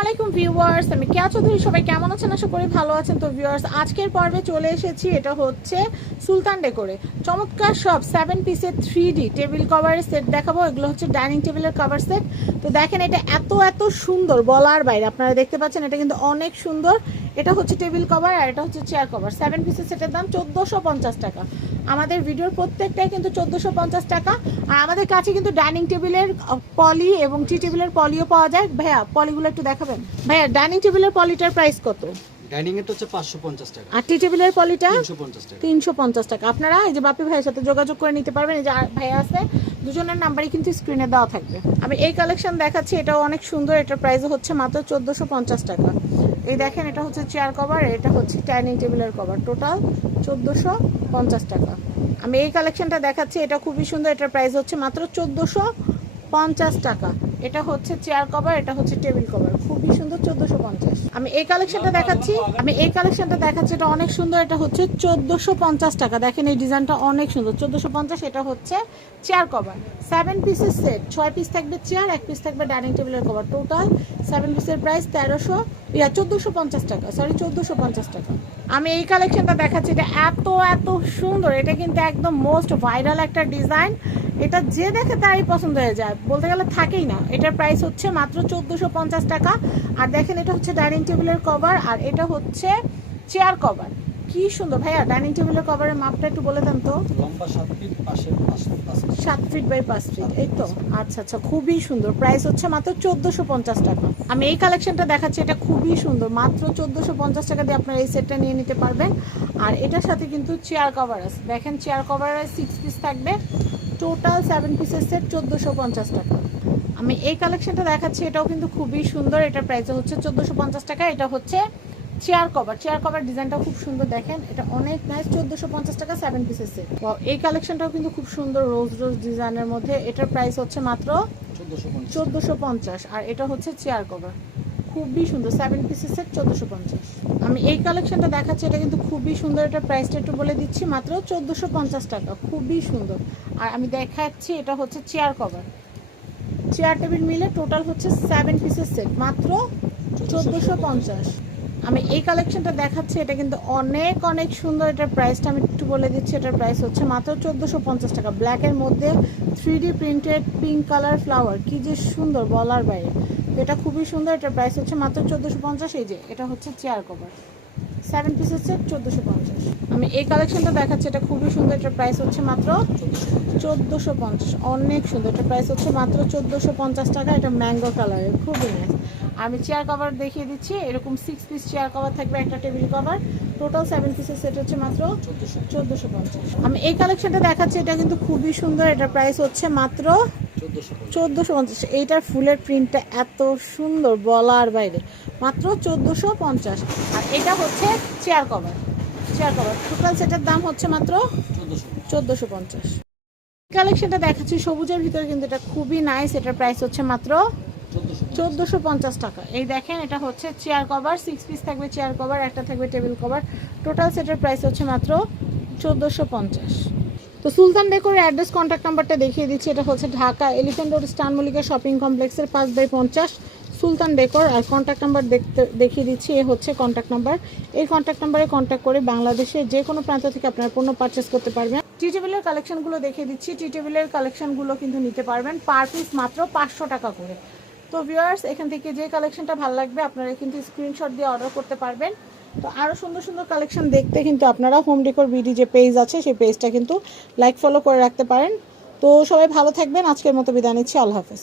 আলাইকুম ভিউয়ার্স। আমি কেয়া চৌধুরী। সবাই কেমন আছেন? আশা করি ভালো আছেন। তো, ভিউয়ার্স, আজকের পর্বে চলে এসেছি। এটা হচ্ছে সুলতান ডেকোরে। চমৎকার সব সেভেন পিসের থ্রি ডি টেবিল কভারের সেট দেখাবো। এগুলো হচ্ছে ডাইনিং টেবিলের কভার সেট তো দেখেন, এটা এত এত সুন্দর, বলার বাইরে। আপনারা দেখতে পাচ্ছেন, এটা কিন্তু অনেক সুন্দর। এটা হচ্ছে টেবিল কভার আর এটা হচ্ছে চেয়ার কভার সেভেন পিসের সেটের দাম চোদ্দোশো পঞ্চাশ টাকা। আমাদের ভিডিওর প্রত্যেকটাই কিন্তু চোদ্দোশো পঞ্চাশ টাকা। আর আমাদের কাছে কিন্তু ডাইনিং টেবিলের পলি এবং টি টেবিলের পলিও পাওয়া যায়। ভাইয়া পলিগুলো একটু দেখাবেন। ভাইয়া ডাইনিং টেবিলের পলিটার প্রাইস কত? ডাইনিং এর তো হচ্ছে টাকা। আর টি টেবিলের পলিটা টাকা। আপনারা এই যে বাপি ভাইয়ের সাথে যোগাযোগ করে নিতে পারবেন। এই যে আর ভাইয়া আছে দুজনের নাম্বারই কিন্তু স্ক্রিনে দেওয়া থাকবে। আমি এই কালেকশন দেখাচ্ছি। এটাও অনেক সুন্দর। এটার প্রাইস হচ্ছে মাত্র চোদ্দোশো পঞ্চাশ টাকা। এই দেখেন, এটা হচ্ছে চেয়ার কভার এটা হচ্ছে ডাইনিং টেবিলের কভার টোটাল চোদ্দোশো পঞ্চাশ টাকা। আমি এই কালেকশনটা দেখাচ্ছি, এটা খুবই সুন্দর, এটার প্রাইস হচ্ছে মাত্র চোদ্দোশো পঞ্চাশ টাকা। এটা হচ্ছে চেয়ার কভার এটা হচ্ছে টেবিল কভার খুবই সুন্দর, চোদ্দোশো পঞ্চাশ। আমি এই কালেকশনটা দেখাচ্ছি। আমি এই কালেকশনটা দেখাচ্ছি, এটা অনেক সুন্দর। এটা হচ্ছে চোদ্দোশো পঞ্চাশ টাকা। দেখেন এই ডিজাইনটা অনেক সুন্দর। চোদ্দশো পঞ্চাশ, এটা হচ্ছে চেয়ার কভার সেভেন পিসের সেট ছয় পিস থাকবে চেয়ার এক পিস থাকবে ডাইনিং টেবিলের কভার টোটাল সেভেন পিসের প্রাইস তেরোশো, ইয়া, চোদ্দোশো পঞ্চাশ টাকা। সরি চোদ্দোশো পঞ্চাশ টাকা। আমি এই কালেকশনটা দেখাচ্ছি, এটা এত এত সুন্দর। এটা কিন্তু একদম মোস্ট ভাইরাল একটা ডিজাইন এটা যে দেখে তারই পছন্দ হয়ে যায়। বলতে গেলে থাকেই না। এটার প্রাইস হচ্ছে মাত্র চোদ্দোশো টাকা। আর দেখেন, এটা হচ্ছে ডাইনিং টেবিলের কভার আর এটা হচ্ছে চেয়ার কভার কি সুন্দর। ভাইয়া ডাইনিং টেবিলের কভারের মাপটা একটু বলে দেন তো। লম্বা সাত ফিট পাশে পাঁচ পাঁচ ফিট। সাত ফিট বাই পাঁচ ফিট এই তো? আচ্ছা আচ্ছা খুবই সুন্দর। প্রাইস হচ্ছে মাত্র চোদ্দোশো পঞ্চাশ টাকা। আমি এই কালেকশনটা দেখাচ্ছি এটা খুবই সুন্দর। মাত্র চোদ্দোশো পঞ্চাশ টাকা দিয়ে আপনারা এই সেটটা নিয়ে নিতে পারবেন। আর এটার সাথে কিন্তু চেয়ার কভার আছে। দেখেন চেয়ার কভারের সিক্স পিস থাকবে। টোটাল সেভেন পিসের সেট চোদ্দোশো পঞ্চাশ টাকা। আমি এই কালেকশনটা দেখাচ্ছি এটাও কিন্তু খুবই সুন্দর। এটার প্রাইস হচ্ছে চোদ্দোশো পঞ্চাশ টাকা। এটা হচ্ছে চেয়ার কভার চেয়ার কভার ডিজাইনটা খুব সুন্দর দেখেন। এটা অনেক নাইস চোদ্দোশো পঞ্চাশ টাকা সেভেন পিসের সেট এই কালেকশনটাও কিন্তু খুব সুন্দর রোজ রোজ ডিজাইনের মধ্যে। এটার প্রাইস হচ্ছে মাত্র চোদ্দোশো পঞ্চাশ। আর এটা হচ্ছে চেয়ার কভার খুবই সুন্দর সেভেন পিসের সেট চোদ্দোশো পঞ্চাশ। আমি এই কালেকশনটা দেখাচ্ছি এটা কিন্তু খুবই সুন্দর। এটা প্রাইসটা একটু বলে দিচ্ছি মাত্র চোদ্দোশো পঞ্চাশ টাকা। খুবই সুন্দর। আর আমি দেখাচ্ছি এটা হচ্ছে চেয়ার কভার চেয়ার টেবিল মিলে টোটাল হচ্ছে সেভেন পিসের সেট মাত্র চোদ্দোশো পঞ্চাশ। আমি এই কালেকশনটা দেখাচ্ছি, এটা কিন্তু অনেক অনেক সুন্দর। এটার প্রাইসটা আমি একটু বলে দিচ্ছি, এটার প্রাইস হচ্ছে মাত্র চোদ্দোশো পঞ্চাশ টাকা। ব্ল্যাকের মধ্যে three D printed pink colour flower কি যে সুন্দর বলার বাইরে। এটা খুবই সুন্দর, এটার প্রাইস হচ্ছে মাত্র চোদ্দোশো পঞ্চাশ। এই যে, এটা হচ্ছে চেয়ার কভার সেভেন পিস হচ্ছে চোদ্দোশো পঞ্চাশ। আমি এই কালেকশনটা দেখাচ্ছি, এটা খুবই সুন্দর, এটার প্রাইস হচ্ছে মাত্র চোদ্দোশো পঞ্চাশ। অনেক সুন্দর, এটার প্রাইস হচ্ছে মাত্র চোদ্দোশো পঞ্চাশ টাকা। এটা ম্যাঙ্গো কালারের খুবই নাইস আমি চেয়ার কভার দেখিয়ে দিচ্ছি। এরকম সিক্স পিস চেয়ার কভার থাকবে একটা টেবিল কভার টোটাল সেভেন পিসের সেট হচ্ছে মাত্র চোদ্দোশো পঞ্চাশ। আমি এই কালেকশনটা দেখাচ্ছি এটা কিন্তু খুবই সুন্দর এটার প্রাইস হচ্ছে মাত্র চোদ্দোশো পঞ্চাশ। এইটার ফুলের প্রিন্টটা এত সুন্দর বলার বাইরে। মাত্র চোদ্দোশো পঞ্চাশ। আর এটা হচ্ছে chair cover chair cover total সেটের দাম হচ্ছে মাত্র চোদ্দোশো চোদ্দোশো পঞ্চাশ। কালেকশনটা দেখাচ্ছি সবুজের ভিতরে কিন্তু এটা খুবই নাইস এটার প্রাইস হচ্ছে মাত্র চোদ্দোশো পঞ্চাশ টাকা। এই দেখেন, এটা হচ্ছে চেয়ার কভার সিক্স পিস থাকবে চেয়ার কভার একটা থাকবে টেবিল কভার টোটাল সেটের প্রাইস হচ্ছে মাত্র চোদ্দোশো পঞ্চাশ। তো সুলতান ডেকোরের অ্যাড্রেস কন্ট্যাক্ট নাম্বারটা দেখিয়ে দিচ্ছি। এটা হচ্ছে ঢাকা এলিফেন্ট রোড স্টান মল্লিকা শপিং কমপ্লেক্সের পাঁচ বাই পঞ্চাশ। সুলতান ডেকোর আর কন্ট্যাক্ট নাম্বার দেখতে, দেখিয়ে দিচ্ছি, এ হচ্ছে কন্ট্যাক্ট নাম্বার এই কন্ট্যাক্ট নাম্বারে কন্ট্যাক্ট করে বাংলাদেশের যে কোনো প্রান্ত থেকে আপনার পণ্য পারচেস করতে পারবেন। টি টেবিলের কালেকশনগুলো দেখিয়ে দিচ্ছি। টি টেবিলের কালেকশনগুলো কিন্তু নিতে পারবেন। পার পিস মাত্র পাঁচশো টাকা করে। তো ভিউয়ার্স এখান থেকে যে কালেকশনটা ভালো লাগবে, আপনারা কিন্তু স্ক্রিনশট দিয়ে অর্ডার করতে পারবেন। তো আরও সুন্দর সুন্দর কালেকশন দেখতে কিন্তু আপনারা হোম ডেকোর বিডি যে পেজ আছে, সেই পেজটা কিন্তু লাইক ফলো করে রাখতে পারেন। তো সবাই ভালো থাকবেন। আজকের মতো বিদায় নিচ্ছি। আল্লাহ হাফেজ।